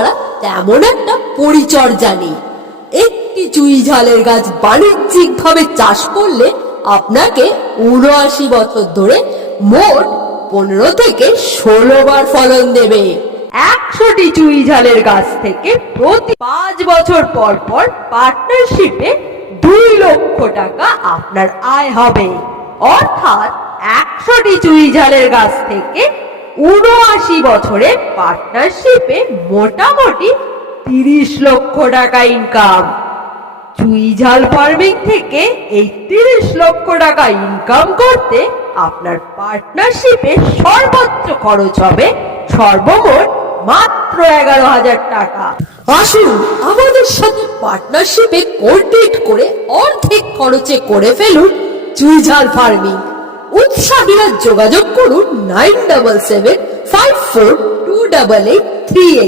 ছাড়া তেমন একটা পরিচর্যা নেই। একটি চুই ঝালের গাছ বাণিজ্যিকভাবে চাষ করলে আপনাকে ৭৯ বছর ধরে মোট ১৫ থেকে ১৬ বার ফলন দেবে। ১০০টি চুই ঝালের গাছ থেকে প্রতি ৫ বছর পর পর পার্টনারশিপে ২ লক্ষ টাকা আপনার আয় হবে। অর্থাৎ ১০০টি চুই ঝালের গাছ থেকে ৭৯ বছরে পার্টনারশিপে মোটামুটি ৩০ লক্ষ টাকা ইনকাম। চুই ঝাল ফার্মিং থেকে এই ৩০ লক্ষ টাকা ইনকাম করতে আপনার পার্টনারশিপে সর্বোচ্চ খরচ হবে সর্বমোট মাত্র ১১,০০০ টাকা। আসুন আমাদের সাথে পার্টনারশিপে কমপ্লিট করে অর্ধেক খরচে করে ফেলুন চুই ঝাল ফার্মিং। উৎসাহীরা যোগাযোগ করুন ৯৭৭৫৪২৮৮৩৮।